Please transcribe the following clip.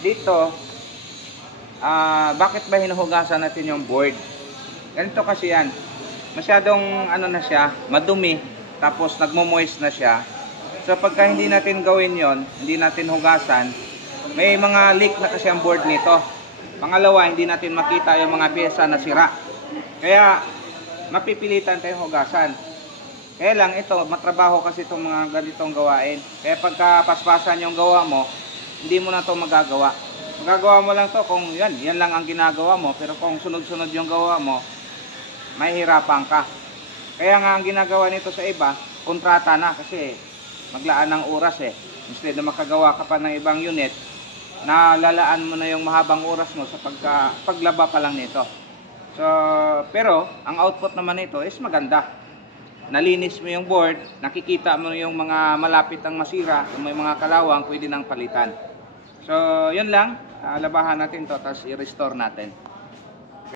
dito, bakit ba hinuhugasan natin yung board? Ganito kasi yan. Masyadong ano na siya, madumi, tapos nagmo-moist na siya. So pagka hindi natin gawin yon, hindi natin hugasan, may mga leak na kasi ang board nito. Pangalawa, hindi natin makita yung mga pyesa na sira. Kaya mapipilitan tayong hugasan. Kaya lang ito, matrabaho kasi itong mga ganitong gawain. Kaya pagka paspasan yung gawa mo, hindi mo na ito magagawa. Magagawa mo lang to kung yan lang ang ginagawa mo. Pero kung sunod-sunod yung gawa mo, mahihirapan ka. Kaya nga ang ginagawa nito sa iba, kontrata na kasi maglaan ng oras eh. Instead na makagawa ka pa ng ibang unit, nalalaan mo na yung mahabang oras mo sa paglaba pa lang nito. So, pero ang output naman nito is maganda. Nalinis mo yung board, nakikita mo yung mga malapit ang masira, kung may mga kalawang, pwede nang palitan. So, yun lang. Labahan natin to, tapos i-restore natin.